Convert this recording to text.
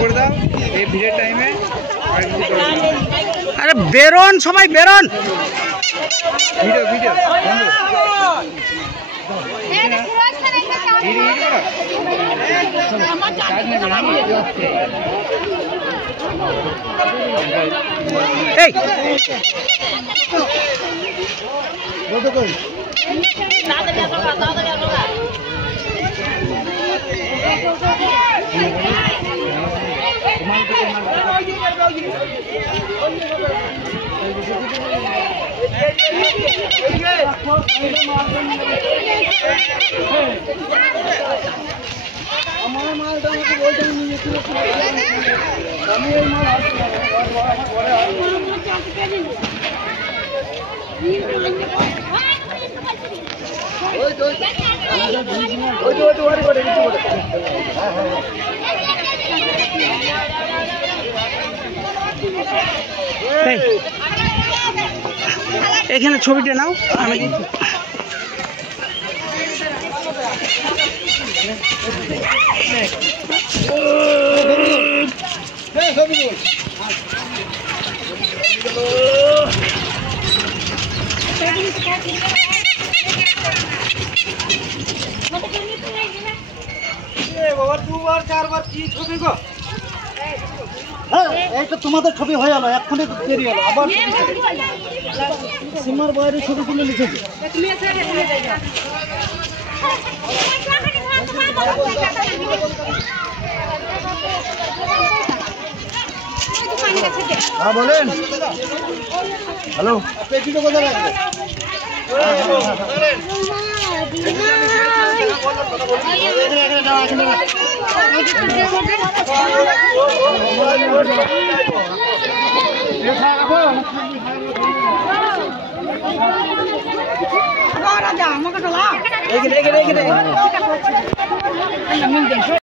করে দাও এই ভিড়ের টাইমে। আরে বেরোন সবাই বেরোন। ভিডিও ভিডিও এই আমার মালটা আমাকে বলতে নিয়েছিল আমি এই মাল এখানে ছবিটা নাও। আমি বাবা দুবার চারবার কি ছবি গো? হ্যাঁ এইটা তোমাদের ছবি হয়ে গেল, এক্ষুনি দেরি হলো আবার সীমার বাইরে ছবি তুলে লিখেছে। হ্যাঁ বলেন। হ্যালো কোথায় লাগবে? আমাকে